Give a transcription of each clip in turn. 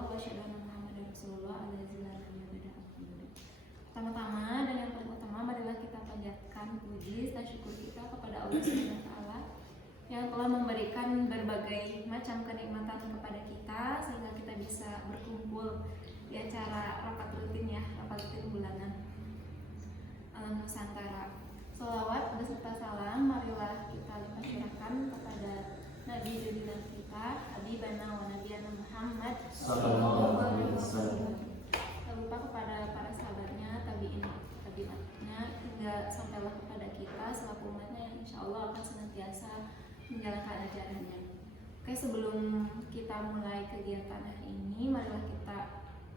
illallah wa asyhadu anna Muhammadar Rasulullah. Pertama-tama dan yang paling utama, marilah kita panjatkan puji dan syukur kita kepada Allah Subhanahu wa taala yang telah memberikan berbagai macam kenikmatan kepada kita sehingga kita bisa berkumpul di acara rapat rutin bulanan Alam Nusantara. Shalawat beserta salam marilah kita limpah curahkan kepada Nabi Junjungan kita Habibana wa Nabiyana Muhammad sallallahu alaihi wasallam. Tak lupa kepada para sahabatnya, tabi'atnya hingga sampailah kepada kita selaku umatnya yang insyaallah akan senantiasa menjalankan ajarannya. Oke, sebelum kita mulai kegiatan hari ini, marilah kita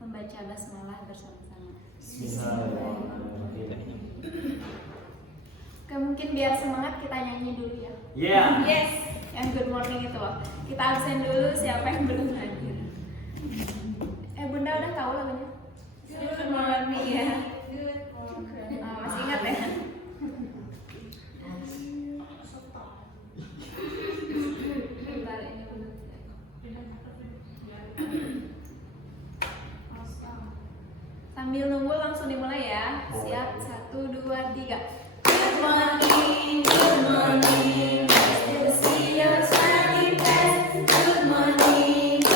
membaca basmalah bersama-sama. Bismillahirrahmanirrahim. Oke, mungkin biar semangat kita nyanyi dulu ya. Yeah. Yes, yang good morning itu loh. Kita absen dulu siapa yang belum hadir. Bunda udah tahu lagunya? Good morning ya. Good morning. Masih ingat ya? Bentar, ini benar. Sambil nunggu langsung dimulai ya. Siap, 1, 2, 3. Good morning, good morning. Nice to see your smiling face. Good morning to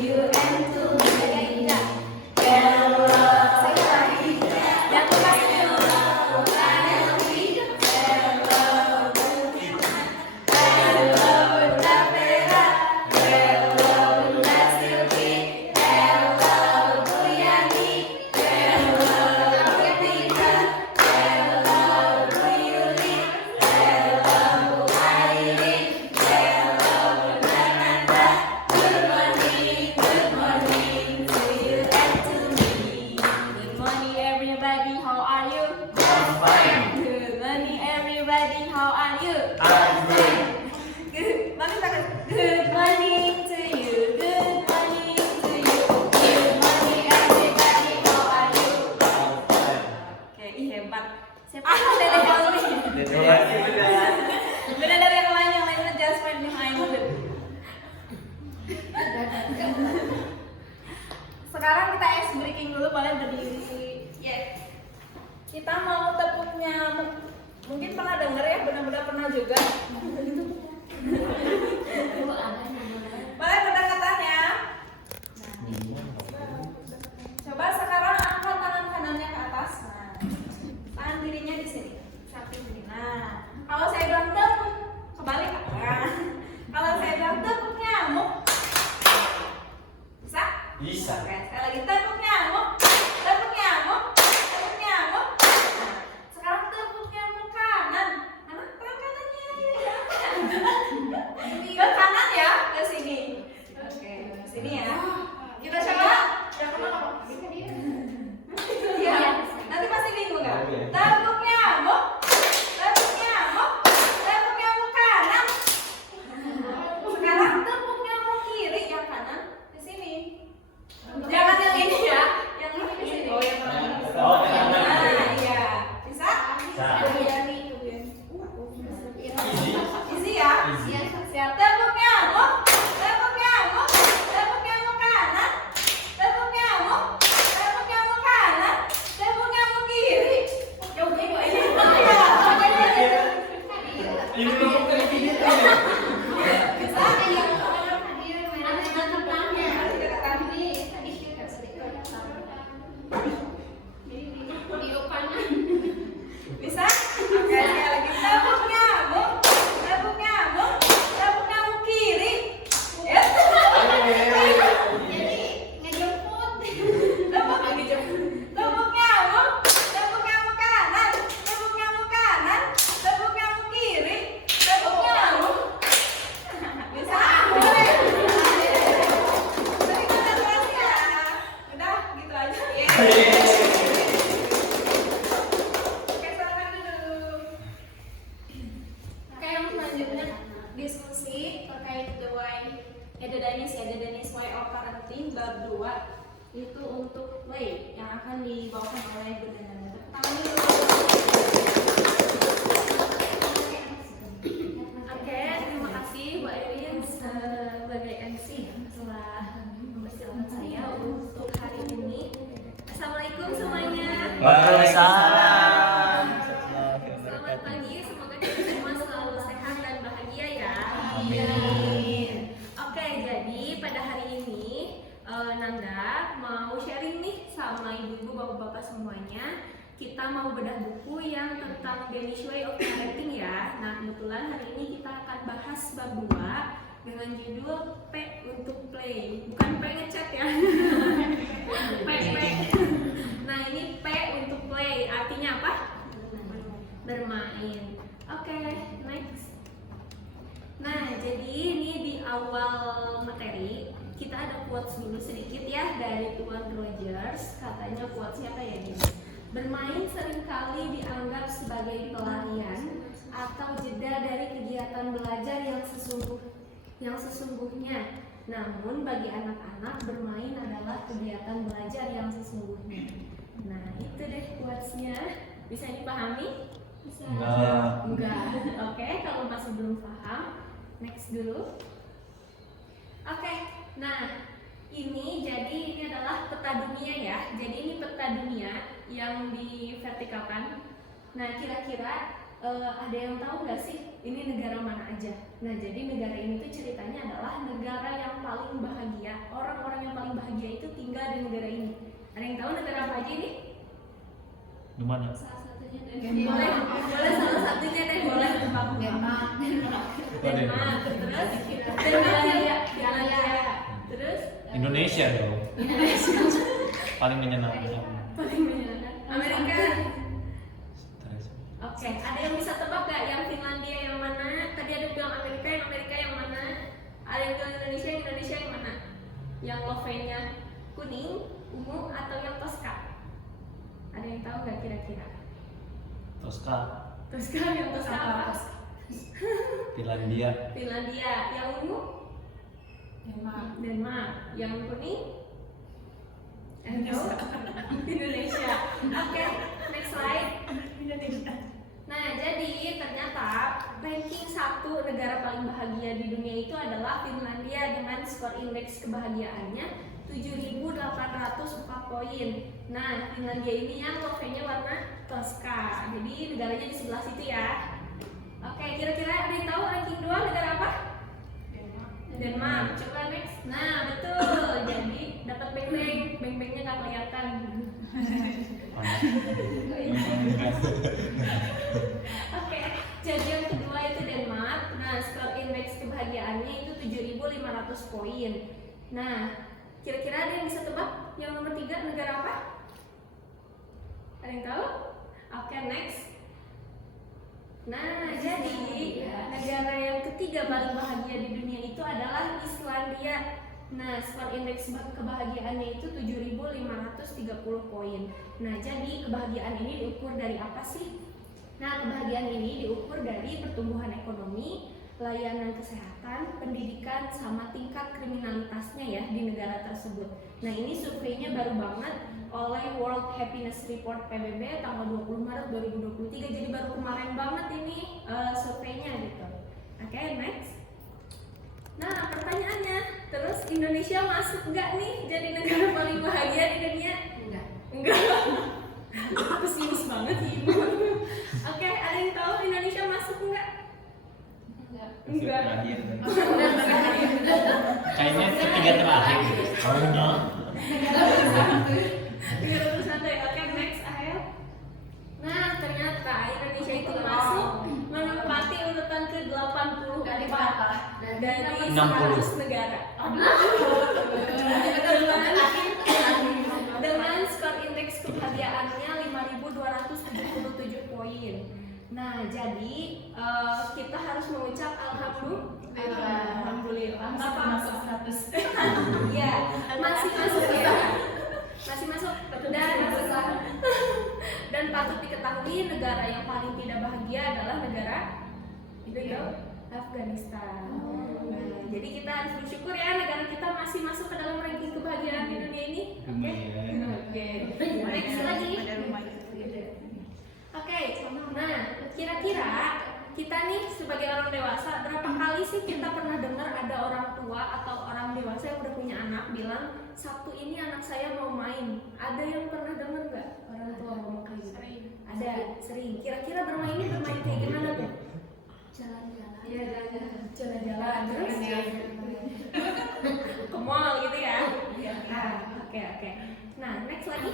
you and to me. Hello, yang lepas dulu. Hello, Bunda Vera. Hello, Bunda Silvi. Hello, Bu Yani. Hello, Bu Tika. Hello, Bu Yuli. Hello, Bu Aileen. Hello, Bunda Nanda. Good morning to you and to me. Good morning everybody, how are you? I'm fine. Good morning everybody, how are you? I'm great. Good morning to you. Good morning to you. Good morning everybody, how are you? I'm fine. Oke, hebat. Siapa yang dari yang lain? Terima kasih Bunda. Beda dari yang lain adjustment nih main dulu. Sekarang kita ice breaking dulu, boleh berdiri. Yes. Kita mau tepuk nyamuk. Mungkin pernah dengar ya, benar-benar pernah juga. Boleh berdekatan ya. Coba sekarang angkat tangan kanannya ke atas. Nah, tangan kirinya di sini. Samping sini. Nah, kalau saya bilang tepuk, kebalik. Nah, kalau saya bilang tepuk nyamuk, bisa? Bisa. Oke, sekali lagi tepuk nyamuk, tepuk nyamuk, tepuk nyamuk. Nah, sekarang tepuk nyamuk kanan. Mana tangan kanannya? Ke kanan ya, ke sini. Oke, ke sini ya. Kita coba. Iya, nanti pasti bingung kan? Tepuk nyamuk, tepuk nyamuk, tepuk nyamuk kanan. Sekarang tepuk nyamuk kiri, yang kanan di sini. Jangan yang ini ya, yang ini di sini. Oh, yang kanan. Oh, yang kanan. Nah, iya. Bisa? Bisa. Easy ya? Easy. Siap. Tepuk nyamuk, tepuk nyamuk, tepuk nyamuk kanan, tepuk nyamuk, tepuk nyamuk kanan, tepuk nyamuk kiri. Jauh nih kok ini. Ini nomor kali Bisa? Bisa? Oke, sekali lagi. Tepuk nyamuk, tepuk nyamuk, tepuk nyamuk kiri. Ya. Tepuk nyamuk, tepuk nyamuk kanan, tepuk nyamuk kanan, tepuk nyamuk kiri, tepuk nyamuk. Bisa? Boleh. Tapi konsentrasi ya. Udah, gitu aja. Oke, silakan duduk. Oke, yang selanjutnya diskusi terkait the why Danish way of parenting bab 2 itu untuk way yang akan dibawakan oleh Bunda Nanda. Pertama dulu. Oke, terima kasih Bu Airin sebagai MC telah Waalaikumsalam. Selamat pagi, semoga kita semua selalu sehat dan bahagia ya. Amin. Oke, jadi pada hari ini Nanda mau sharing nih sama ibu-ibu, bapak-bapak semuanya. Kita mau bedah buku yang tentang Danish Way of Parenting ya. Nah, kebetulan hari ini kita akan bahas bab 2 dengan judul P untuk Play. Bukan P ngechat ya. P. Nah, ini P untuk Play. Artinya apa? Bermain. Oke, next. Nah, jadi ini di awal materi kita ada quotes dulu sedikit ya dari Tuan Rogers. Katanya quotesnya kayak gini. Bermain seringkali dianggap sebagai pelarian atau jeda dari kegiatan belajar yang sesungguhnya. Namun bagi anak-anak bermain adalah kegiatan belajar yang sesungguhnya. Nah, itu deh quotesnya. Bisa dipahami? Bisa. Enggak. Oke, kalau masih belum paham, next dulu. Oke, nah ini adalah peta dunia ya. Jadi ini peta dunia yang divertikalkan. Nah, kira-kira ada yang tahu nggak sih ini negara mana aja? Nah, jadi negara ini tuh ceritanya adalah negara yang paling bahagia. Orang-orang yang paling bahagia itu tinggal di negara ini. Ada yang tahu negara apa aja ini? Di mana? Salah satunya deh. Boleh salah satunya deh, boleh tebak. Denmark. Terus Finlandia. Terus Indonesia dong. Paling menyenangkan. Amerika. Oke, ada yang bisa tebak gak yang Finlandia yang mana? Tadi ada bilang Amerika yang mana? Ada yang bilang Indonesia yang mana? Yang lovenya kuning, ungu, atau yang Tosca? Ada yang tahu gak kira-kira? Tosca. Yang Tosca apa? Finlandia. Yang ungu? Denmark. Yang kuning? Indonesia. Oke, next slide. Nah, jadi ternyata ranking 1 negara paling bahagia di dunia itu adalah Finlandia dengan skor indeks kebahagiaannya 7.804 poin. Nah, Finlandia ini yang lovenya warna Tosca. Jadi negaranya di sebelah situ ya. Oke, kira-kira ada yang tahu ranking 2 negara apa? Denmark. Coba next. Nah, betul. Jadi dapat beng-beng. Beng-bengnya nggak kelihatan. Oke, jadi yang kedua itu Denmark. Nah, skor indeks kebahagiaannya itu 7.500 poin. Nah, kira-kira ada yang bisa tebak yang nomor 3 negara apa? Ada yang tahu? Oke, next. Nah, jadi negara yang ketiga paling bahagia di dunia itu adalah Islandia. Nah, skor indeks kebahagiaannya itu 7.530 poin. Nah, jadi kebahagiaan ini diukur dari apa sih? Nah, kebahagiaan ini diukur dari pertumbuhan ekonomi, layanan kesehatan, pendidikan, sama tingkat kriminalitasnya ya di negara tersebut. Nah, ini surveinya baru banget oleh World Happiness Report PBB tanggal 20 Maret 2023. Jadi baru kemarin banget ini surveinya gitu. Oke, next. Nah, pertanyaannya, terus Indonesia masuk nggak nih jadi negara paling bahagia di dunia? Enggak. Pesimis banget sih ibu. Oke, ada yang tahu Indonesia masuk nggak? Enggak. Kayaknya ketiga terakhir. Kamunya. Negara tersatu ya. Oke, next Ael. Nah, ternyata Indonesia itu masuk menempati urutan ke-80 dari 100 negara. Dengan skor indeks kebahagiaannya 5.277 poin. Nah, jadi kita harus mengucap alhamdulillah. Masuk 100. Ya, masih masuk ya. Masih masuk dan patut diketahui negara yang paling tidak bahagia adalah negara itu ya Afghanistan. Nah, jadi kita harus bersyukur ya negara kita masih masuk ke dalam ranking kebahagiaan di dunia ini. Oke. Next lagi. Oke. Nah, kira-kira kita nih sebagai orang dewasa berapa kali sih kita pernah dengar ada orang tua atau orang dewasa yang udah punya anak bilang Sabtu ini anak saya mau main? Ada yang pernah dengar nggak orang orang tua ngomong kayak gitu? Ada, sering. Kira-kira bermain kayak gimana tuh? Jalan-jalan. Iya, Jalan-jalan, terus ke mall gitu ya? Oke. Nah, next lagi.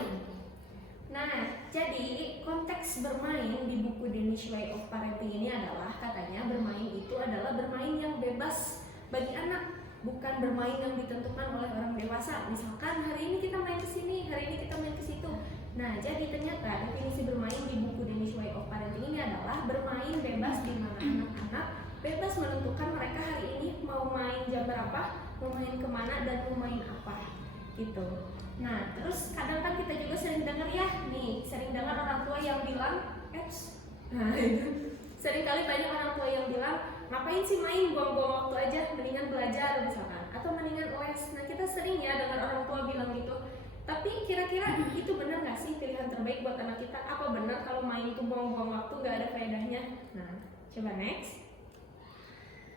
Nah, jadi konteks bermain di buku Danish Way of Parenting ini adalah katanya bermain itu adalah bermain yang bebas bagi anak, bukan bermain yang ditentukan oleh orang dewasa. Misalkan hari ini kita main ke sini, hari ini kita main ke situ. Nah, jadi ternyata definisi bermain di buku Danish Way of Parenting ini adalah bermain bebas di mana anak-anak bebas menentukan mereka hari ini mau main jam berapa, mau main kemana, dan mau main apa gitu. Nah, terus kadang kan kita juga sering dengar ya, sering dengar orang tua yang bilang, nah itu sering kali banyak orang tua yang bilang, ngapain sih main, buang-buang waktu aja, mendingan belajar misalkan, atau mendingan les. Nah, kita sering ya dengar orang tua bilang gitu. Tapi kira-kira itu benar nggak sih pilihan terbaik buat anak kita? Apa benar kalau main itu buang-buang waktu, nggak ada faedahnya? Nah, coba next.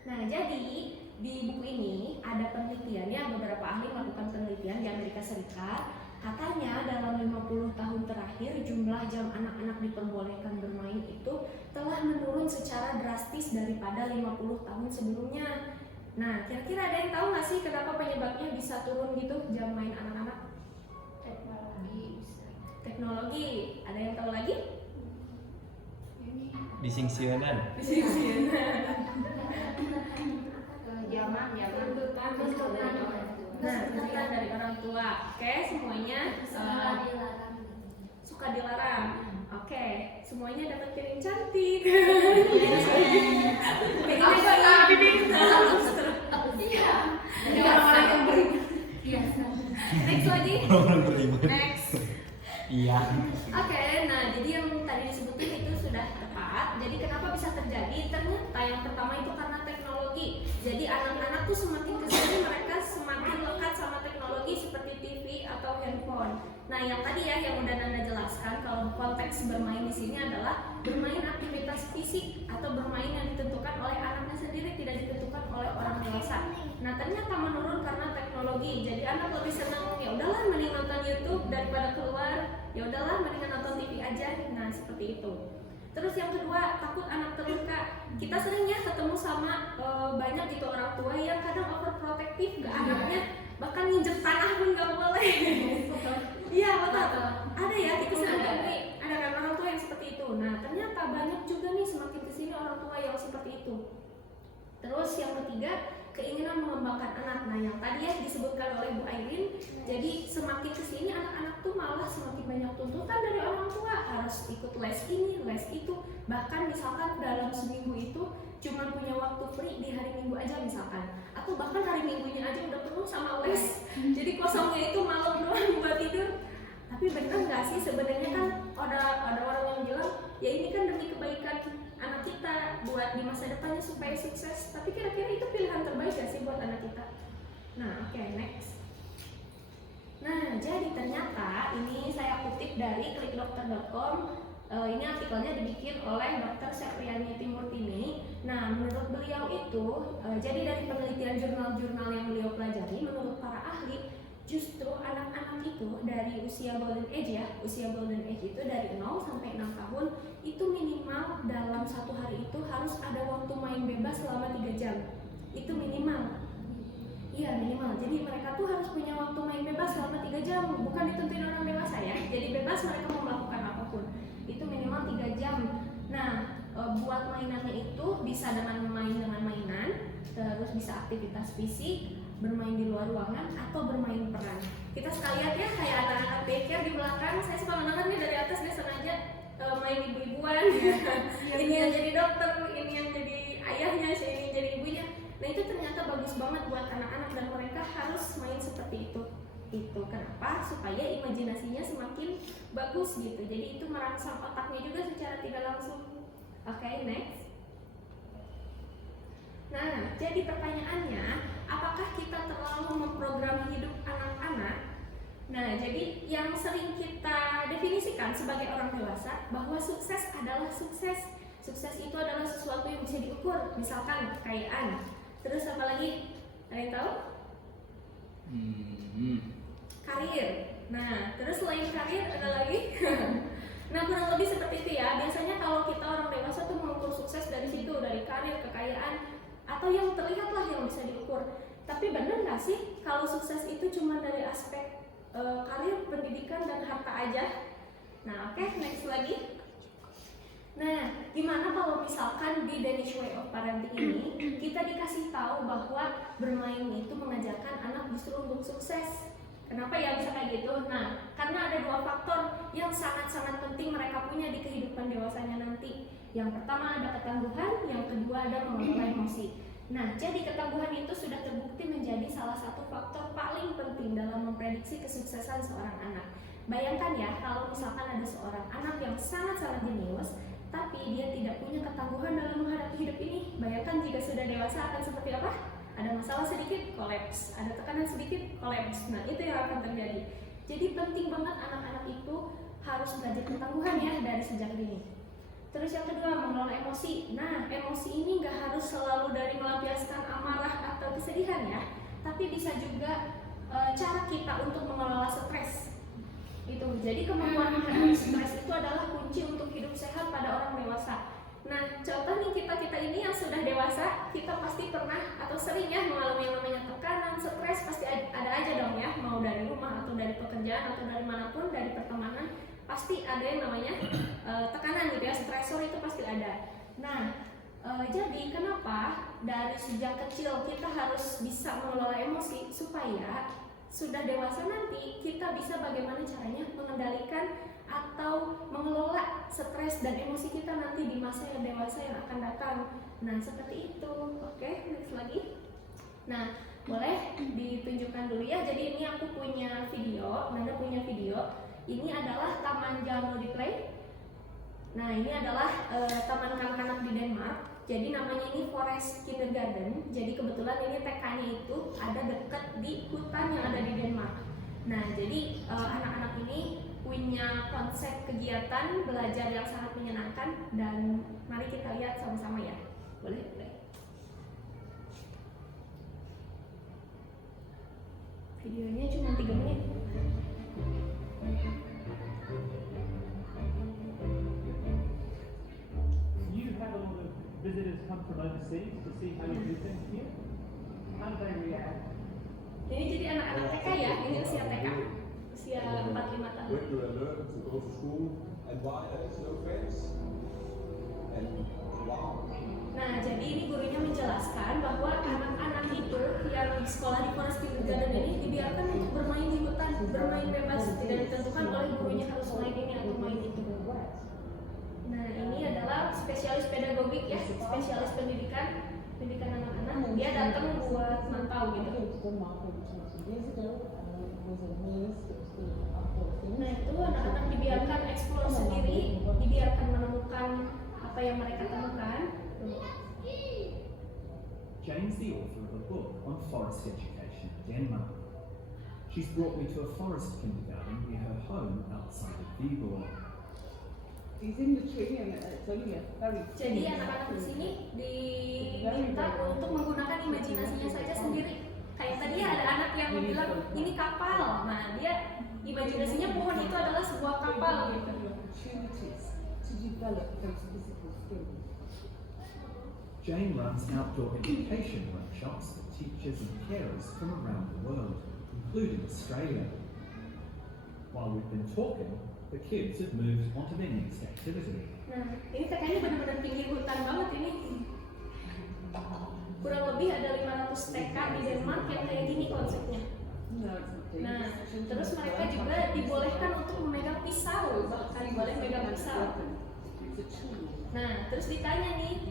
Nah, jadi di buku ini ada penelitiannya, beberapa ahli melakukan penelitian di Amerika Serikat. Katanya dalam 50 tahun terakhir jumlah jam anak-anak diperbolehkan bermain itu telah menurun secara drastis daripada 50 tahun sebelumnya. Nah, kira-kira ada yang tahu nggak sih kenapa penyebabnya bisa turun gitu jam main anak-anak? Teknologi. Ada yang tahu lagi? Bising-siunan. Tuntutan dari orang tua. Oke, semuanya suka dilarang. Oke, semuanya dapat piring cantik. Next lagi. Next. Iya. Oke, nah jadi yang tadi disebutin itu sudah tepat. Jadi kenapa bisa terjadi? Ternyata yang pertama itu karena teknologi. Jadi anak-anak tuh semakin kesini mereka semakin lekat sama teknologi seperti TV atau handphone. Nah, yang tadi ya yang udah Nanda jelaskan, kalau konteks bermain di sini adalah bermain aktivitas fisik atau bermain yang ditentukan oleh anaknya sendiri, tidak ditentukan oleh orang dewasa. Nah, ternyata menurun karena teknologi. Jadi anak lebih senang, ya udahlah mending nonton YouTube daripada keluar. Ya udahlah mendingan nonton TV aja. Nah, seperti itu. Terus yang kedua, takut anak terluka. Kita sering ya ketemu sama banyak gitu orang tua yang kadang overprotective ke anaknya, bahkan nginjek tanah pun nggak boleh. Iya, betul. Ada ya, kita sering temui. Ada kan orang tua yang seperti itu. Nah, ternyata banyak juga nih semakin kesini orang tua yang seperti itu. Terus yang ketiga, keinginan mengembangkan anak. Nah, yang tadi ya disebutkan oleh Bu Airin, jadi semakin kesini anak-anak tuh malah semakin banyak tuntutan dari orang tua, harus ikut les ini, les itu. Bahkan misalkan dalam seminggu itu cuma punya waktu free di hari Minggu aja misalkan, atau bahkan hari Minggunya aja udah penuh sama les. Jadi kosongnya itu malam doang buat tidur. Tapi benar nggak sih sebenarnya kan ada orang yang bilang ya ini kan demi kebaikan anak kita buat di masa depannya supaya sukses. Tapi kira-kira itu pilihan terbaik gak sih buat anak kita? Nah, oke, next. Nah, jadi ternyata ini saya kutip dari klikdokter.com. Ini artikelnya dibikin oleh Dr. Septriani Timurtini. Nah, menurut beliau itu, jadi dari penelitian jurnal-jurnal yang beliau pelajari, menurut para ahli, justru anak-anak itu dari usia golden age ya, usia golden age itu dari 0 sampai 6 tahun itu minimal dalam satu hari itu harus ada waktu main bebas selama 3 jam. Itu minimal. Iya, minimal. Jadi mereka tuh harus punya waktu main bebas selama 3 jam, bukan ditentuin orang dewasa ya. Jadi bebas mereka mau melakukan apapun. Itu minimal 3 jam. Nah, buat mainannya itu bisa dengan bermain dengan mainan, terus bisa aktivitas fisik, bermain di luar ruangan, atau bermain peran. Kita sekalian ya kayak anak-anak daycare di belakang. Saya suka mendengar nih dari atas dia sengaja main ibu-ibuan. Ini yang jadi dokter, ini yang jadi ayahnya, si ini yang jadi ibunya. Nah, itu ternyata bagus banget buat anak-anak dan mereka harus main seperti itu. Itu kenapa? Supaya imajinasinya semakin bagus gitu. Jadi itu merangsang otaknya juga secara tidak langsung. Oke, next. Nah, jadi pertanyaannya, apakah kita terlalu memprogram hidup anak-anak? Nah, jadi yang sering kita definisikan sebagai orang dewasa bahwa sukses adalah sukses. Sukses itu adalah sesuatu yang bisa diukur, misalkan kekayaan. Terus apa lagi? Ada yang tahu? Karir. Nah, terus selain karir ada lagi? Nah, kurang lebih seperti itu ya. Biasanya kalau kita orang dewasa tuh mengukur sukses dari situ, dari karir, kekayaan, atau yang terlihat lah yang bisa diukur. Tapi benar nggak sih kalau sukses itu cuma dari aspek karir, pendidikan, dan harta aja? Nah, oke, next lagi. Nah, gimana kalau misalkan di Danish Way of Parenting ini kita dikasih tahu bahwa bermain itu mengajarkan anak justru untuk sukses? Kenapa ya bisa kayak gitu? Nah, karena ada dua faktor yang sangat-sangat penting mereka punya di kehidupan dewasanya nanti. Yang pertama ada ketangguhan, yang kedua ada mengelola emosi. Nah, jadi ketangguhan itu sudah terbukti menjadi salah satu faktor paling penting dalam memprediksi kesuksesan seorang anak. Bayangkan ya, kalau misalkan ada seorang anak yang sangat-sangat jenius, tapi dia tidak punya ketangguhan dalam menghadapi hidup ini. Bayangkan jika sudah dewasa akan seperti apa? Ada masalah sedikit, kolaps. Ada tekanan sedikit, kolaps. Nah, itu yang akan terjadi. Jadi penting banget anak-anak itu harus belajar ketangguhan ya dari sejak dini. Terus yang kedua, mengelola emosi. Nah, emosi ini nggak harus selalu dari melampiaskan amarah atau kesedihan ya, tapi bisa juga cara kita untuk mengelola stres. Itu. Jadi kemampuan menghadapi stres itu adalah kunci untuk hidup sehat pada orang dewasa. Nah, contoh nih kita ini yang sudah dewasa, kita pasti pernah atau sering ya mengalami yang namanya tekanan, stres, pasti ada aja dong ya, mau dari rumah atau dari pekerjaan atau dari manapun, dari pertemanan, pasti ada yang namanya tekanan gitu ya, stresor itu pasti ada. Nah, jadi kenapa dari sejak kecil kita harus bisa mengelola emosi supaya sudah dewasa nanti kita bisa bagaimana caranya mengendalikan atau mengelola stres dan emosi kita nanti di masa yang dewasa yang akan datang. Nah, seperti itu. Oke, next lagi. Nah, boleh ditunjukkan dulu ya. Jadi ini aku punya video, Nanda punya video. Ini adalah Taman Jamnudi Play. Nah, ini adalah taman kanak-kanak di Denmark. Jadi namanya ini Forest Kindergarten. Jadi kebetulan ini TK-nya itu ada dekat di hutan yang ada di Denmark. Nah, jadi anak-anak ini punya konsep kegiatan belajar yang sangat menyenangkan dan mari kita lihat sama-sama ya. Boleh? Videonya cuma 3 menit. You have a lot of visitors come from overseas to see how you do things here. How do they react? Ini jadi anak-anak TK ya, ini usia TK, usia 4-5 tahun. When you learn to go to school and why there is no fence and wow. Nah, jadi ini gurunya menjelaskan bahwa anak-anak itu yang sekolah di Forest Kindergarten ini dibiarkan untuk bermain di hutan, bermain bebas, tidak ditentukan oleh gurunya harus main ini atau main itu. Nah, ini adalah spesialis pedagogik ya, spesialis pendidikan anak-anak. Dia datang buat mantau gitu. Nah, itu anak-anak dibiarkan eksplor sendiri, dibiarkan menemukan apa yang mereka temukan. Jane's the author of a book on forest education in Denmark. She's brought me to a forest kindergarten near her home outside of Viborg. He's in the tree and it's only a very Jadi anak-anak di sini diminta untuk menggunakan imajinasinya saja sendiri. Kayak tadi ada anak yang bilang ini kapal. Nah, dia imajinasinya pohon itu adalah sebuah kapal gitu. opportunities to develop those physical skills. Jane runs outdoor education workshops for teachers and carers from around the world, including Australia. While we've been talking, the kids have moved on to their next activity. Nah, ini TK-nya benar-benar pinggir hutan banget ini. Kurang lebih ada 500 TK di Denmark yang kayak gini konsepnya. No, it's not dangerous. Nah, terus mereka juga dibolehkan untuk memegang pisau, bahkan boleh megang pisau. It's a tool. Nah, terus ditanya nih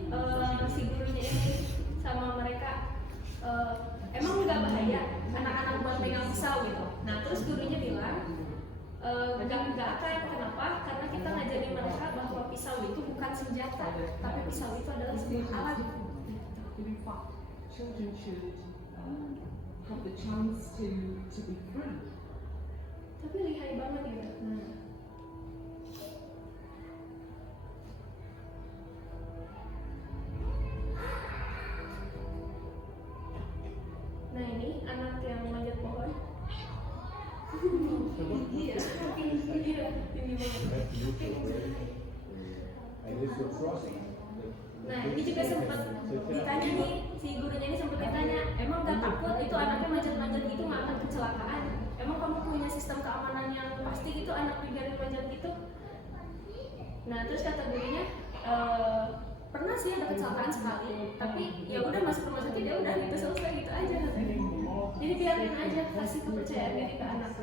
si gurunya ini sama mereka, emang nggak bahaya anak-anak buat megang pisau gitu? Nah, terus gurunya bilang, nggak akan, kenapa? Karena kita ngajarin mereka bahwa pisau itu bukan senjata, tapi pisau itu adalah sebuah alat. In fact, children should have the chance to be free. Tapi lihai banget gitu. Nah ini anak yang manjat pohon. Iya, tinggi banget. And is your trust Nah, ini juga sempat ditanya nih, si gurunya ini sempat ditanya, emang gak takut itu anaknya manjat-manjat gitu nggak akan kecelakaan? Emang kamu punya sistem keamanan yang pasti gitu anak dibiarin manjat gitu? Nah, terus kata gurunya, pernah sih ada kecelakaan sekali, tapi ya udah masuk rumah sakit ya udah gitu selesai gitu aja. Jadi biarin aja, kasih kepercayaan diri ke anak.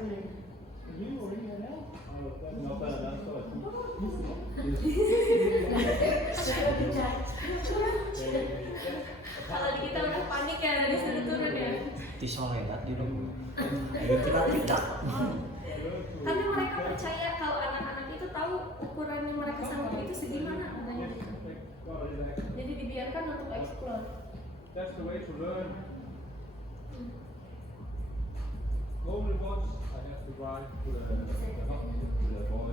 Kalau di kita udah panik ya, disuruh turun ya. Di solelat di rumah. Tapi mereka percaya kalau anak-anak itu tahu ukurannya mereka sanggup itu segimana katanya. Jadi dibiarkan untuk explore. That's the way to learn. Normally once I have to ride to the boy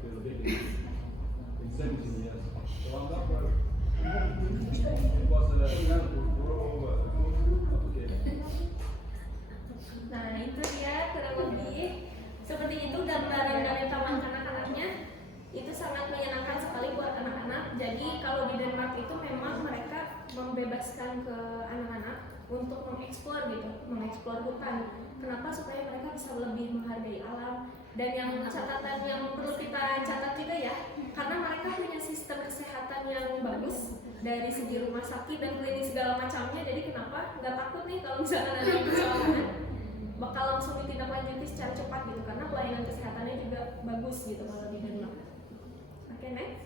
to the big in 17 years. So I'm not very. It was a terrible grow okay. Nah itu dia kurang lebih seperti itu gambaran dari taman kanak-kanaknya. Itu sangat menyenangkan sekali buat anak-anak. Jadi kalau di Denmark itu memang mereka membebaskan ke anak-anak untuk mengeksplor gitu, mengeksplor hutan. Kenapa? Supaya mereka bisa lebih menghargai alam. Dan yang catatan yang perlu kita catat juga ya, karena mereka punya sistem kesehatan yang bagus dari segi rumah sakit dan klinik segala macamnya. Jadi kenapa nggak takut nih kalau misalkan ada yang kecelakaan, bakal langsung ditindaklanjuti secara cepat gitu, karena pelayanan kesehatannya juga bagus gitu kalau di Denmark. Oke, next.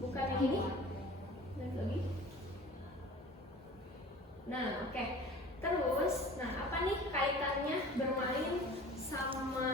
Bukan yang ini, next lagi. Nah, oke. Terus, nah apa nih kaitannya bermain sama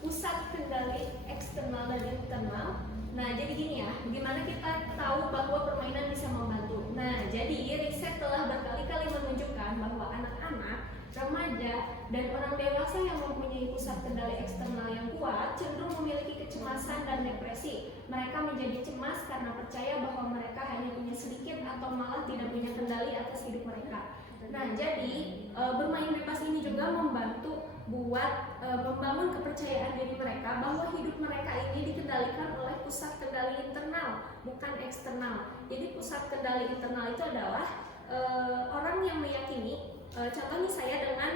pusat kendali eksternal dan internal? Nah, jadi gini ya, gimana kita tahu bahwa permainan bisa membantu? Nah, jadi riset telah berkali-kali menunjukkan bahwa anak-anak, remaja, dan orang dewasa yang mempunyai pusat kendali eksternal yang kuat cenderung memiliki kecemasan dan depresi. Mereka menjadi cemas karena percaya bahwa mereka hanya punya sedikit atau malah tidak punya kendali atas hidup mereka. Nah, jadi bermain bebas ini juga membantu buat membangun kepercayaan diri mereka bahwa hidup mereka ini dikendalikan oleh pusat kendali internal, bukan eksternal. Jadi pusat kendali internal itu adalah orang yang meyakini, contohnya saya dengan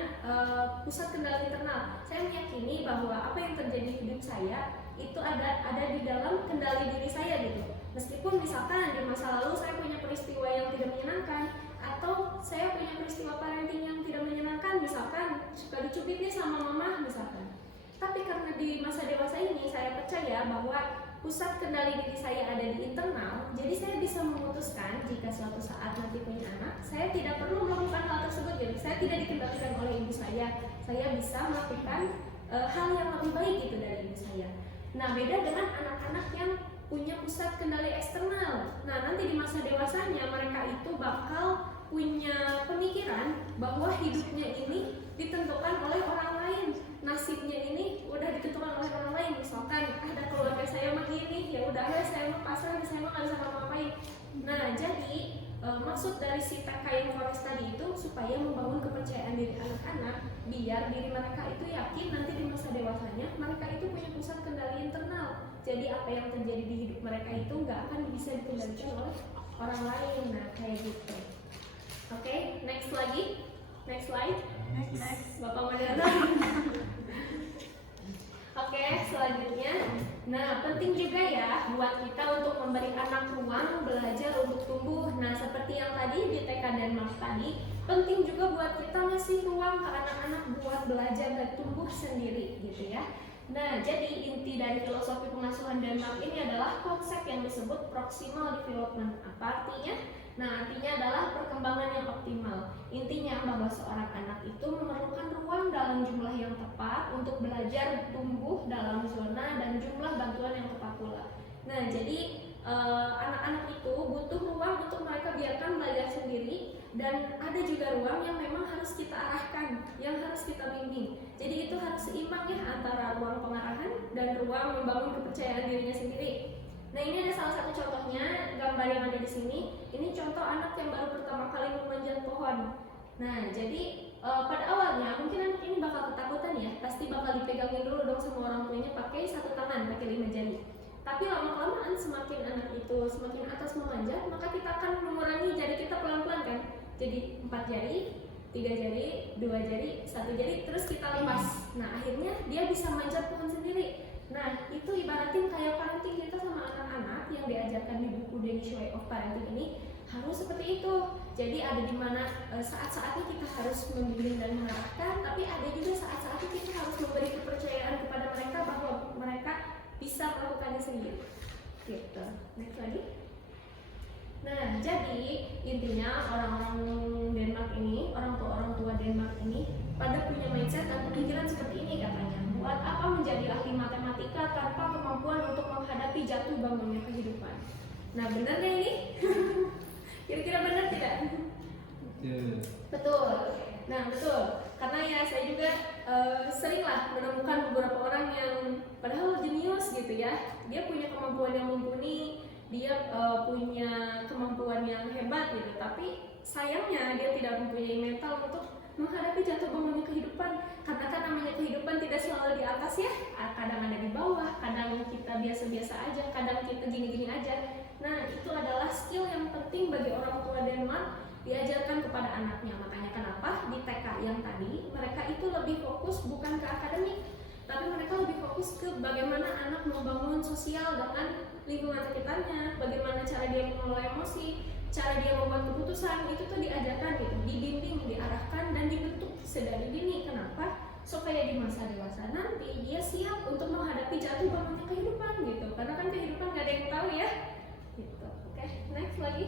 pusat kendali internal, saya meyakini bahwa apa yang terjadi di hidup saya itu ada di dalam kendali diri saya gitu. Meskipun misalkan di masa lalu saya punya peristiwa yang tidak menyenangkan, atau saya punya peristiwa parenting yang tidak menyenangkan, misalkan suka dicubit nih sama mama misalkan. Tapi karena di masa dewasa ini saya percaya bahwa pusat kendali diri saya ada di internal, jadi saya bisa memutuskan jika suatu saat nanti punya anak, saya tidak perlu melakukan hal tersebut. Jadi saya tidak dikendalikan oleh ibu saya bisa melakukan hal yang lebih baik gitu dari ibu saya. Nah, beda dengan anak-anak yang punya pusat kendali eksternal. Nah, nanti di masa dewasanya mereka itu bakal punya pemikiran bahwa hidupnya ini ditentukan oleh orang lain, nasibnya ini udah ditentukan oleh orang lain. Misalkan ada keluarga saya begini, ya udah saya mau pasrah, saya mau nggak bisa ngapa-ngapain. Nah, jadi maksud dari si PKM Forest tadi itu supaya membangun kepercayaan diri anak-anak, biar diri mereka itu yakin nanti di masa dewasanya mereka itu punya pusat kendali internal. Jadi apa yang terjadi di hidup mereka itu nggak akan bisa dikendalikan oleh orang lain. Nah, kayak gitu. Oke, next lagi, next slide. Next, Bapak moderator. Oke, selanjutnya, nah penting juga ya buat kita untuk memberi anak ruang belajar untuk tumbuh. Nah, seperti yang tadi di TK Denmark tadi, penting juga buat kita ngasih ruang ke anak-anak buat belajar dan tumbuh sendiri, gitu ya. Nah, jadi inti dari filosofi pengasuhan Denmark ini adalah konsep yang disebut proximal development. Apa artinya? Nah, artinya adalah perkembangan yang optimal. Intinya bahwa seorang anak itu memerlukan ruang dalam jumlah yang tepat untuk belajar tumbuh dalam zona dan jumlah bantuan yang tepat pula. Nah, jadi anak-anak itu butuh ruang untuk mereka biarkan belajar sendiri, dan ada juga ruang yang memang harus kita arahkan, yang harus kita bimbing. Jadi itu harus seimbang ya antara ruang pengarahan dan ruang membangun kepercayaan dirinya sendiri. Nah, ini ada salah satu contohnya, gambar yang ada di sini. Ini contoh anak yang baru pertama kali memanjat pohon. Nah, jadi pada awalnya mungkin anak ini bakal ketakutan ya, pasti bakal dipegangin dulu dong sama orang tuanya pakai satu tangan, pakai 5 jari. Tapi lama-kelamaan semakin anak itu semakin atas memanjat, maka kita akan mengurangi jari kita pelan-pelan kan. Jadi 4 jari, 3 jari, 2 jari, 1 jari, terus kita lepas. Nah, akhirnya dia bisa manjat pohon sendiri. Nah, itu ibaratin kayak parenting kita sama anak-anak yang diajarkan di buku Danish Way of Parenting ini harus seperti itu. Jadi ada di mana saat-saatnya kita harus membimbing dan mengarahkan, tapi ada juga saat-saatnya kita harus memberi kepercayaan kepada mereka bahwa mereka bisa melakukannya sendiri. Gitu. Next lagi. Nah, jadi intinya orang-orang Denmark ini, orang tua Denmark ini pada punya mindset dan pemikiran seperti ini katanya. Buat apa menjadi ahli matematika tanpa kemampuan untuk menghadapi jatuh bangunnya kehidupan? Nah, benar nggak ini? Kira-kira benar tidak? Betul. Nah, betul. Karena ya saya juga seringlah menemukan beberapa orang yang padahal jenius gitu ya. Dia punya kemampuan yang mumpuni, dia punya kemampuan yang hebat gitu. Tapi sayangnya dia tidak mempunyai mental untuk menghadapi jatuh bangunnya kehidupan. Karena kan namanya kehidupan tidak selalu di atas ya. Kadang ada di bawah, kadang kita biasa-biasa aja, kadang kita gini-gini aja. Nah, itu adalah skill yang penting bagi orang tua Denmark diajarkan kepada anaknya. Makanya kenapa di TK yang tadi mereka itu lebih fokus bukan ke akademik, tapi mereka lebih fokus ke bagaimana anak membangun sosial dengan lingkungan sekitarnya, bagaimana cara dia mengelola emosi, cara dia membuat keputusan, itu tuh diajarkan gitu, dibimbing, diarahkan, dan dibentuk sedari dini. Kenapa? Supaya di masa dewasa nanti dia siap untuk menghadapi jatuh bangunnya kehidupan gitu. Karena kan kehidupan gak ada yang tahu ya. Gitu. Oke, next lagi.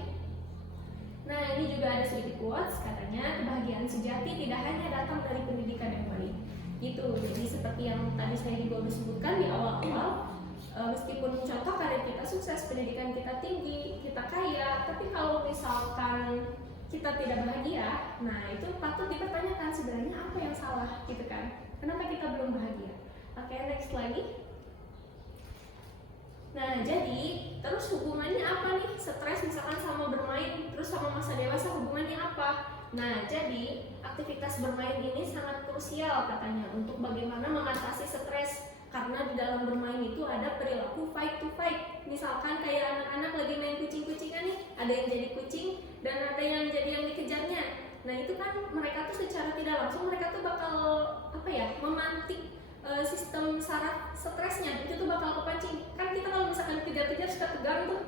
Nah, ini juga ada sedikit quotes, katanya kebahagiaan sejati tidak hanya datang dari pendidikan yang baik. Gitu. Jadi seperti yang tadi saya juga udah sebutkan di awal-awal, meskipun contoh karir kita sukses, pendidikan kita tinggi, kita kaya, tapi kalau misalkan kita tidak bahagia, nah itu patut dipertanyakan sebenarnya apa yang salah gitu kan? Kenapa kita belum bahagia? Oke, next lagi. Nah, jadi terus hubungannya apa nih? Stres misalkan sama bermain, terus sama masa dewasa hubungannya apa? Nah, jadi aktivitas bermain ini sangat krusial katanya untuk bagaimana mengatasi stres. Karena di dalam bermain itu ada perilaku fight to fight. Misalkan kayak anak-anak lagi main kucing-kucingan nih, ada yang jadi kucing dan ada yang jadi yang dikejarnya. Nah, itu kan mereka tuh secara tidak langsung mereka tuh bakal memantik sistem saraf stresnya, itu tuh bakal kepancing. Kan kita kalau misalkan kejar-kejar suka tegang kan,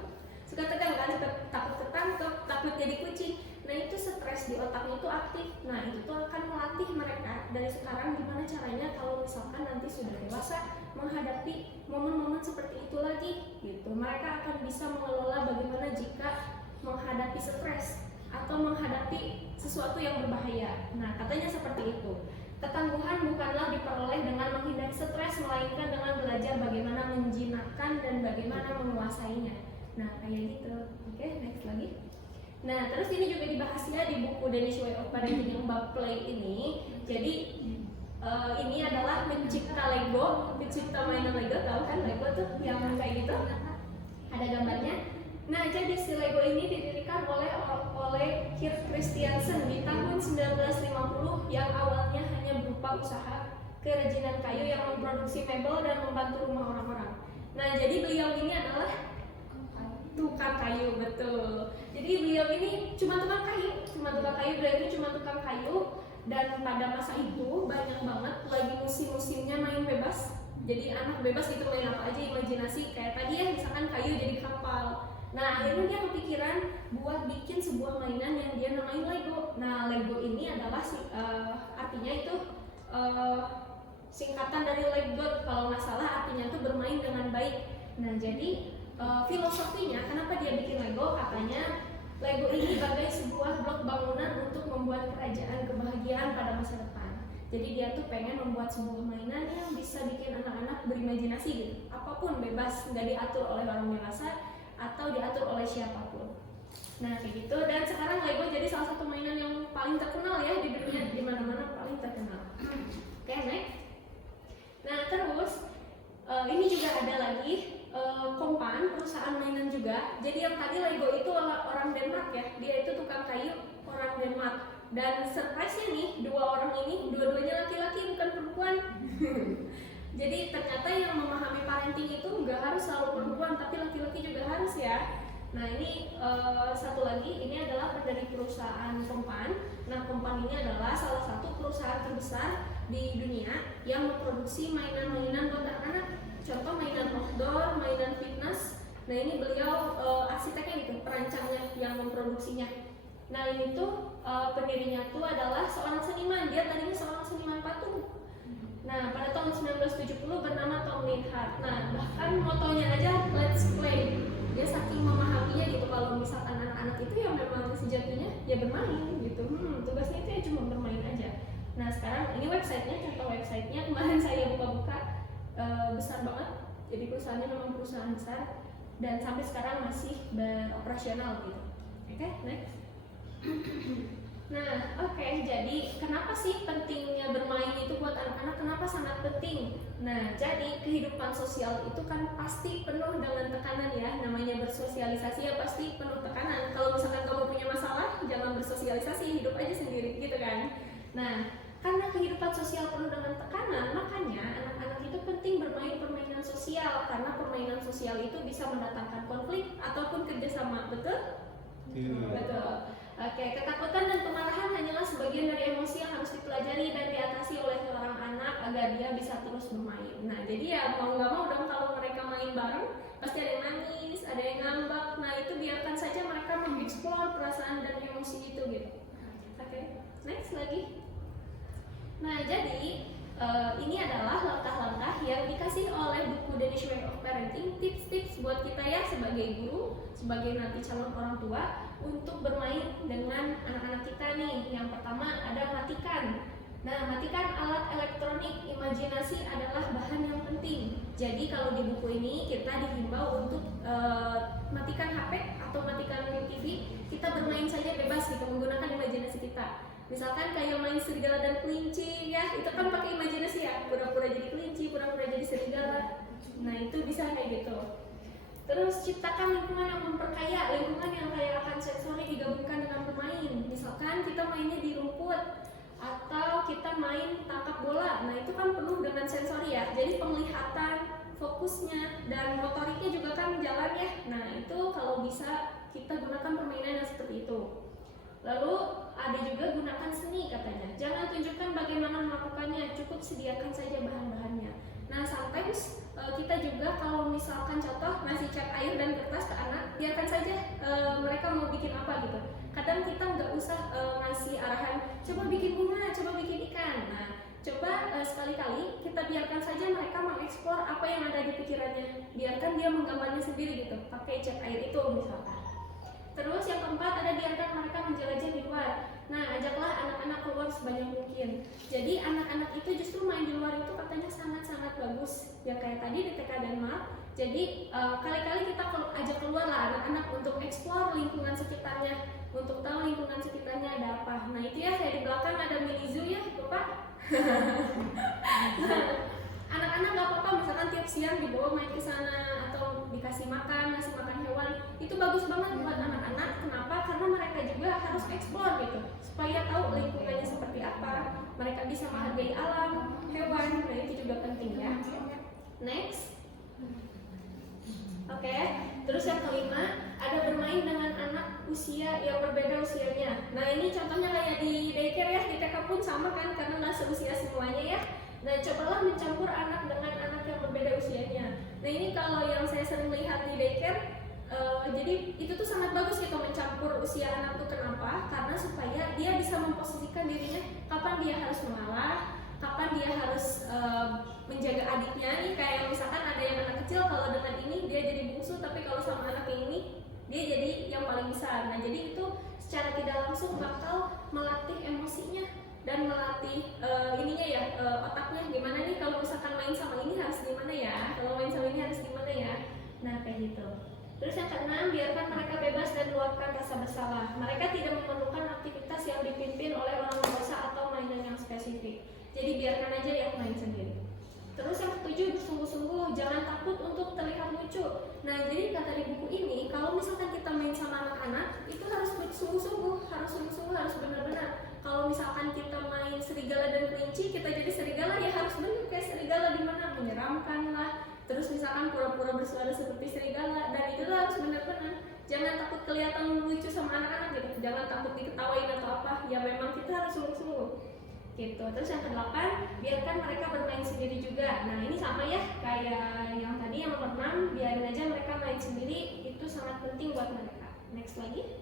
suka takut ketangkep, takut jadi kucing. Nah, itu stres di otaknya itu aktif. Nah, itu tuh akan melatih mereka dari sekarang gimana caranya kalau misalkan nanti sudah dewasa menghadapi momen-momen seperti itu lagi gitu. Mereka akan bisa mengelola bagaimana jika menghadapi stres atau menghadapi sesuatu yang berbahaya. Nah, katanya seperti itu. Ketangguhan bukanlah diperoleh dengan menghindari stres, melainkan dengan belajar bagaimana menjinakkan dan bagaimana menguasainya. Nah, kayak gitu. Oke, next lagi. Nah, terus ini juga dibahas ya di buku Danish Way of Parenting yang bab play ini. Jadi ini adalah pencipta Lego, pencipta mainan Lego, tahu kan Lego tuh yang kayak gitu? Ada gambarnya. Nah, jadi si Lego ini didirikan oleh Kirk Christiansen di tahun 1950 yang awalnya hanya berupa usaha kerajinan kayu yang memproduksi mebel dan membantu rumah orang-orang. Nah, jadi beliau ini adalah tukang kayu, betul. Jadi beliau ini cuma tukang kayu, beliau ini cuma tukang kayu. Dan pada masa itu banyak banget lagi musim-musimnya main bebas. Jadi anak bebas gitu main apa aja, imajinasi kayak tadi ya, misalkan kayu jadi kapal. Nah, akhirnya dia kepikiran buat bikin sebuah mainan yang dia namain Lego. Nah, Lego ini adalah artinya itu singkatan dari Lego, kalau nggak salah artinya itu bermain dengan baik. Nah, jadi filosofinya kenapa dia bikin Lego, katanya Lego ini bagai sebuah blok bangunan untuk membuat kerajaan kebahagiaan pada masa depan. Jadi dia tuh pengen membuat sebuah mainan yang bisa bikin anak-anak berimajinasi gitu. Apapun bebas, nggak diatur oleh orang dewasa atau diatur oleh siapapun. Nah, kayak gitu. Dan sekarang Lego jadi salah satu mainan yang paling terkenal ya di dunia, di mana-mana paling terkenal. Oke, next. Nah, terus ini juga ada lagi Kompan, perusahaan mainan juga. Jadi yang tadi Lego itu orang Denmark ya, dia itu tukang kayu orang Denmark. Dan surprise-nya nih, dua orang ini dua-duanya laki-laki bukan perempuan. Jadi ternyata yang memahami parenting itu nggak harus selalu perempuan, tapi laki-laki juga harus ya. Nah ini satu lagi, ini adalah dari perusahaan Kompan. Nah Kompan ini adalah salah satu perusahaan terbesar di dunia yang memproduksi mainan-mainan buat anak-anak. Contoh mainan outdoor, mainan fitness. Nah ini beliau arsiteknya gitu, perancangnya yang memproduksinya. Nah ini tuh pendirinya tuh adalah seorang seniman. Dia tadinya seorang seniman patung. Nah pada tahun 1970 bernama Tom Linhart. Nah bahkan motonya aja let's play. Dia saking memahaminya gitu, kalau misalkan anak-anak itu yang memang sejatinya ya bermain gitu. Tugasnya itu ya cuma bermain aja. Nah sekarang ini websitenya, contoh websitenya kemarin saya buka-buka, besar banget. Jadi perusahaannya memang perusahaan besar dan sampai sekarang masih beroperasional gitu. Oke, next. Nah, jadi kenapa sih pentingnya bermain itu buat anak-anak? Kenapa sangat penting? Nah, jadi kehidupan sosial itu kan pasti penuh dengan tekanan ya. Namanya bersosialisasi ya pasti penuh tekanan. Kalau misalkan kamu punya masalah, jangan bersosialisasi, hidup aja sendiri gitu kan. Nah, karena kehidupan sosial penuh dengan tekanan, makanya anak-anak itu penting bermain permainan sosial. Karena permainan sosial itu bisa mendatangkan konflik ataupun kerjasama, betul? Betul. Oke, ketakutan dan kemarahan hanyalah sebagian dari emosi yang harus dipelajari dan diatasi oleh seorang anak agar dia bisa terus bermain. Nah, jadi ya mau nggak mau dong kalau mereka main bareng, pasti ada yang nangis, ada yang ngambek. Nah, itu biarkan saja mereka mengeksplor perasaan dan emosi itu gitu. Oke, next lagi. Nah, jadi ini adalah langkah-langkah yang dikasih oleh buku Danish Way of Parenting, tips-tips buat kita ya sebagai guru, sebagai nanti calon orang tua untuk bermain dengan anak-anak kita nih. Yang pertama ada matikan. Nah, matikan alat elektronik. Imajinasi adalah bahan yang penting. Jadi kalau di buku ini kita dihimbau untuk matikan HP atau matikan TV. Kita bermain saja bebas gitu menggunakan imajinasi kita. Misalkan kayak main serigala dan kelinci ya, itu kan pakai imajinasi ya, pura-pura jadi kelinci, pura-pura jadi serigala. Nah itu bisa kayak gitu. Terus ciptakan lingkungan yang memperkaya, lingkungan yang kaya akan sensori digabungkan dengan bermain. Misalkan kita mainnya di rumput atau kita main tangkap bola. Nah itu kan penuh dengan sensori ya. Jadi penglihatan, fokusnya dan motoriknya juga kan jalan ya. Nah itu kalau bisa kita gunakan permainan yang seperti itu. Lalu ada juga gunakan seni katanya. Jangan tunjukkan bagaimana melakukannya, cukup sediakan saja bahan-bahannya. Nah, sometimes kita juga kalau misalkan contoh ngasih cat air dan kertas ke anak, biarkan saja mereka mau bikin apa gitu. Kadang kita nggak usah ngasih arahan, coba bikin bunga, coba bikin ikan. Nah, coba sekali-kali kita biarkan saja mereka mengeksplor apa yang ada di pikirannya. Biarkan dia menggambarnya sendiri gitu, pakai cat air itu misalkan. Terus yang keempat ada biarkan mereka menjelajah di luar. Nah, ajaklah anak-anak keluar sebanyak mungkin. Jadi anak-anak itu justru main di luar itu katanya sangat-sangat bagus. Ya kayak tadi di TK Denmark. Jadi kali-kali kita ajak keluar lah anak-anak untuk eksplor lingkungan sekitarnya, untuk tahu lingkungan sekitarnya ada apa. Nah itu ya kayak di belakang ada mini zoo ya, Bapak. Anak-anak nggak apa-apa misalkan tiap siang dibawa main ke sana atau dikasih makan, ngasih makan hewan, itu bagus banget buat anak-anak. Kenapa? Karena mereka juga harus eksplor gitu, supaya tahu lingkungannya seperti apa. Mereka bisa menghargai alam, hewan, nah itu juga penting ya. Next. Oke, terus yang kelima ada bermain dengan anak usia yang berbeda usianya. Nah ini contohnya kayak di daycare ya, di TK pun sama kan, karena nggak seusia semuanya ya. Nah, cobalah mencampur anak dengan anak yang berbeda usianya. Nah, ini kalau yang saya sering lihat di daycare, jadi itu tuh sangat bagus gitu mencampur usia anak tuh. Kenapa? Karena supaya dia bisa memposisikan dirinya kapan dia harus mengalah, kapan dia harus menjaga adiknya. Nih kayak misalkan ada yang anak kecil, kalau dengan ini dia jadi bungsu, tapi kalau sama anak yang ini dia jadi yang paling besar. Nah, jadi itu secara tidak langsung bakal melatih emosinya dan melatih ininya ya, otaknya gimana nih kalau misalkan main sama ini harus gimana ya, kalau main sama ini harus gimana ya. Nah kayak gitu. Terus yang keenam, biarkan mereka bebas dan luapkan rasa bersalah. Mereka tidak memerlukan aktivitas yang dipimpin oleh orang dewasa atau mainan yang spesifik. Jadi biarkan aja yang main sendiri. Terus yang ketujuh, bersungguh-sungguh, jangan takut untuk terlihat lucu. Nah jadi kata di buku ini, kalau misalkan kita main sama anak-anak itu harus bersungguh-sungguh, harus benar-benar. kelinci kita jadi serigala, ya harus benar kayak serigala, dimana menyeramkan lah, terus misalkan pura-pura bersuara seperti serigala, dan itu harus benar-benar jangan takut kelihatan lucu sama anak-anak gitu, jangan takut diketawain atau apa, ya memang kita harus sungguh-sungguh gitu. Terus yang kedelapan, biarkan mereka bermain sendiri juga. Nah ini sama ya kayak yang tadi yang nomor 6, biarin aja mereka main sendiri, itu sangat penting buat mereka. Next lagi.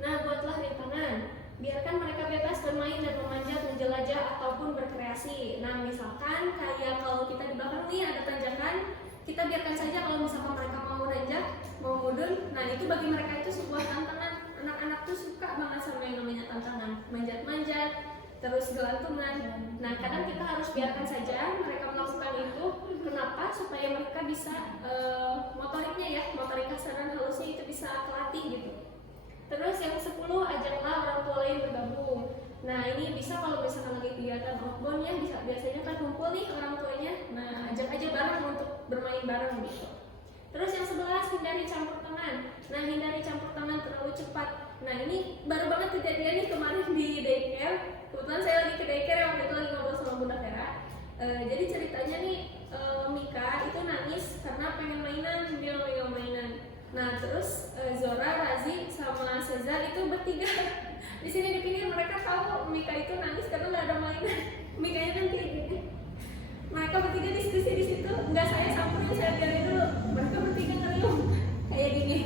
Nah, buatlah rintangan. Biarkan mereka bebas bermain dan memanjat, menjelajah ataupun berkreasi. Nah, misalkan kayak kalau kita di belakang nih ada tanjakan, kita biarkan saja kalau misalkan mereka mau nanjak, mau mudun. Nah, itu bagi mereka itu sebuah tantangan. Anak-anak tuh suka banget sama yang namanya tantangan, manjat-manjat, terus gelantungan. Nah, kadang kita harus biarkan saja mereka melakukan itu. Kenapa? Supaya mereka bisa motoriknya ya, motorik kasar dan halusnya itu bisa kelatih gitu. Terus yang 10, ajaklah orang tua lain bergabung. Nah ini bisa kalau misalkan lagi kegiatan outbound ya, biasanya kan kumpul nih orang tuanya. Nah ajak aja bareng untuk bermain bareng gitu. Terus yang 11, hindari campur tangan. Nah hindari campur tangan terlalu cepat. Nah ini baru banget kejadian nih kemarin di daycare. Kebetulan saya lagi ke daycare, waktu itu lagi ngobrol sama Bunda Vera. Jadi ceritanya nih Mika itu nangis karena pengen mainan, dia megang mainan. Nah terus Zora, Razi, sama Seza itu bertiga di sini di pinggir, mereka tahu Mika itu nangis karena nggak ada mainan. Mikanya kan kayak gini. Mereka bertiga diskusi di situ, nggak saya samperin, saya biarin dulu. Mereka bertiga ngeriung kayak gini,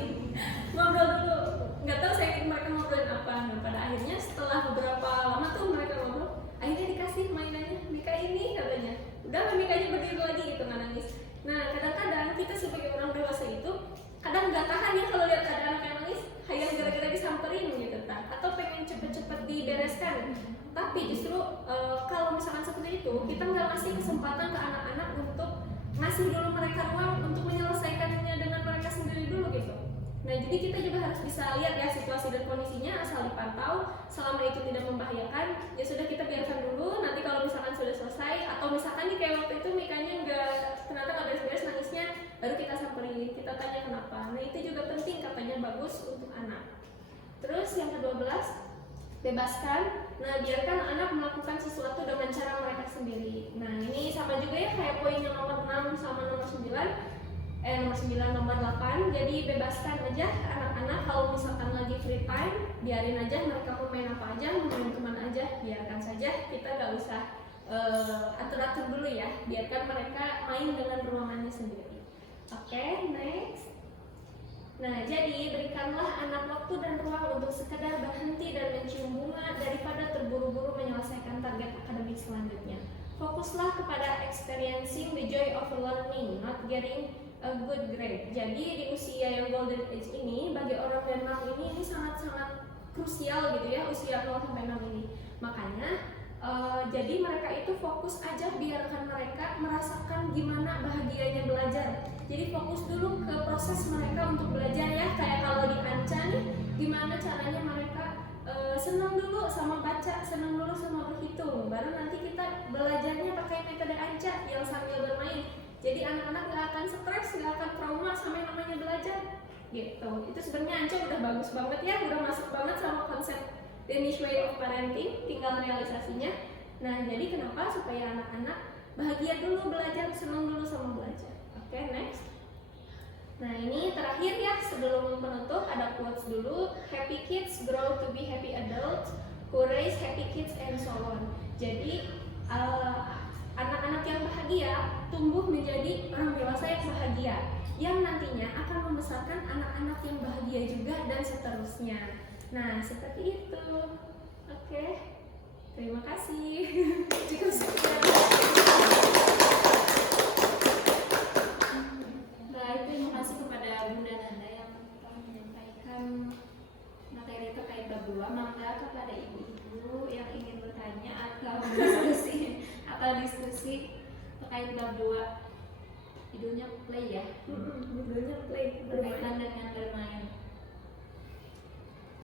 ngobrol dulu. Nggak tahu saya mereka ngobrolin apa. Nah pada akhirnya setelah beberapa lama tuh mereka ngobrol, akhirnya dikasih mainannya. Mika ini katanya, udah Mikanya berdiri lagi gitu nggak nangis. Nah kadang-kadang kita sebagai orang dewasa itu kadang nggak tahan ya kalau lihat ada anak yang nangis, hayang gara-gara disamperin gitu kan, atau pengen cepet-cepet dibereskan. Tapi justru kalau misalkan seperti itu, kita nggak ngasih kesempatan ke anak-anak untuk ngasih dulu mereka ruang untuk menyelesaikannya dengan mereka sendiri dulu gitu. Nah jadi kita juga harus bisa lihat ya situasi dan kondisinya, asal dipantau. Selama itu tidak membahayakan, ya sudah kita biarkan dulu. Nanti kalau misalkan sudah selesai, atau misalkan nih kayak waktu itu Mikanya ternyata nggak beres-beres nangisnya, baru kita samperin, kita tanya kenapa. Nah itu juga penting, katanya bagus untuk anak. Terus yang ke-12, bebaskan. Nah biarkan anak melakukan sesuatu dengan cara mereka sendiri. Nah ini sama juga ya kayak poin yang nomor 6 sama nomor 9. Nomor 8. Jadi bebaskan aja anak-anak, kalau misalkan lagi free time, biarin aja mereka mau main apa aja, mau main kemana aja, biarkan saja. Kita gak usah atur-atur dulu ya, biarkan mereka main dengan ruangannya sendiri. Oke, next. Nah, jadi berikanlah anak waktu dan ruang untuk sekedar berhenti dan mencium bunga daripada terburu-buru menyelesaikan target akademik selanjutnya. Fokuslah kepada experiencing the joy of learning, not getting a good grade. Jadi di usia yang golden age ini, bagi orang Denmark ini sangat-sangat krusial gitu ya, usia 0 sampai 6 ini. Makanya jadi mereka itu fokus aja, biarkan mereka merasakan gimana bahagianya belajar. Jadi fokus dulu ke proses mereka untuk belajar ya. Kayak kalau di Anca nih, gimana caranya mereka senang dulu sama baca, senang dulu sama berhitung. Baru nanti kita belajarnya pakai metode Anca yang sambil bermain. Jadi anak-anak gak akan stres, gak akan trauma sama yang namanya belajar gitu. Itu sebenarnya Anca udah bagus banget ya, udah masuk banget sama konsep Danish way of parenting, tinggal realisasinya. Nah jadi kenapa? Supaya anak-anak bahagia dulu belajar, senang dulu sama belajar. Oke, next. Nah ini terakhir ya, sebelum penutup ada quotes dulu. Happy kids grow to be happy adults who raise happy kids and so on. Jadi anak-anak yang bahagia tumbuh menjadi orang dewasa yang bahagia, yang nantinya akan membesarkan anak-anak yang bahagia juga dan seterusnya. Nah seperti itu. Oke, terima kasih. Cukup sekian. Baik, terima kasih kepada Bunda Nanda yang telah menyampaikan materi terkait bab 2. Mangga kepada ibu-ibu yang ingin bertanya atau diskusi terkait bab 2. Judulnya play ya. Judulnya play, Berkaitan dengan bermain.